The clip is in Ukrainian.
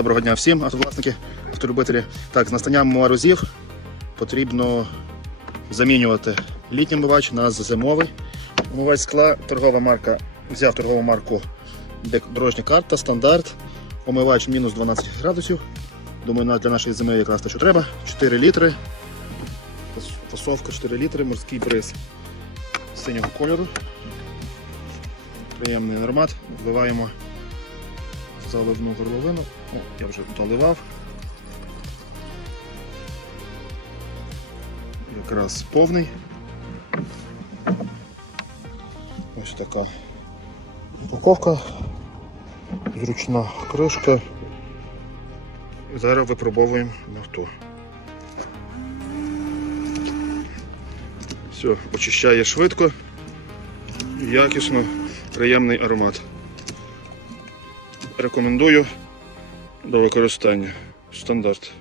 Доброго дня всім автовласники, автолюбителі. Так, з настанням морозів потрібно замінювати літній омивач на зимовий. Омивач скла, торгова марка, взяв торгову марку дорожня карта, стандарт. Омивач мінус 12 градусів. Думаю, для нашої зими якраз те, що треба. 4 літри. Фасовка 4 літри, морський бриз синього кольору. Приємний аромат. Вливаємо заливну горловину. О, я вже доливав. Якраз повний. Ось така упаковка, зручна кришка. Зараз випробовуємо на авто. Все, очищає швидко, якісно, приємний аромат рекомендую до використання стандарт.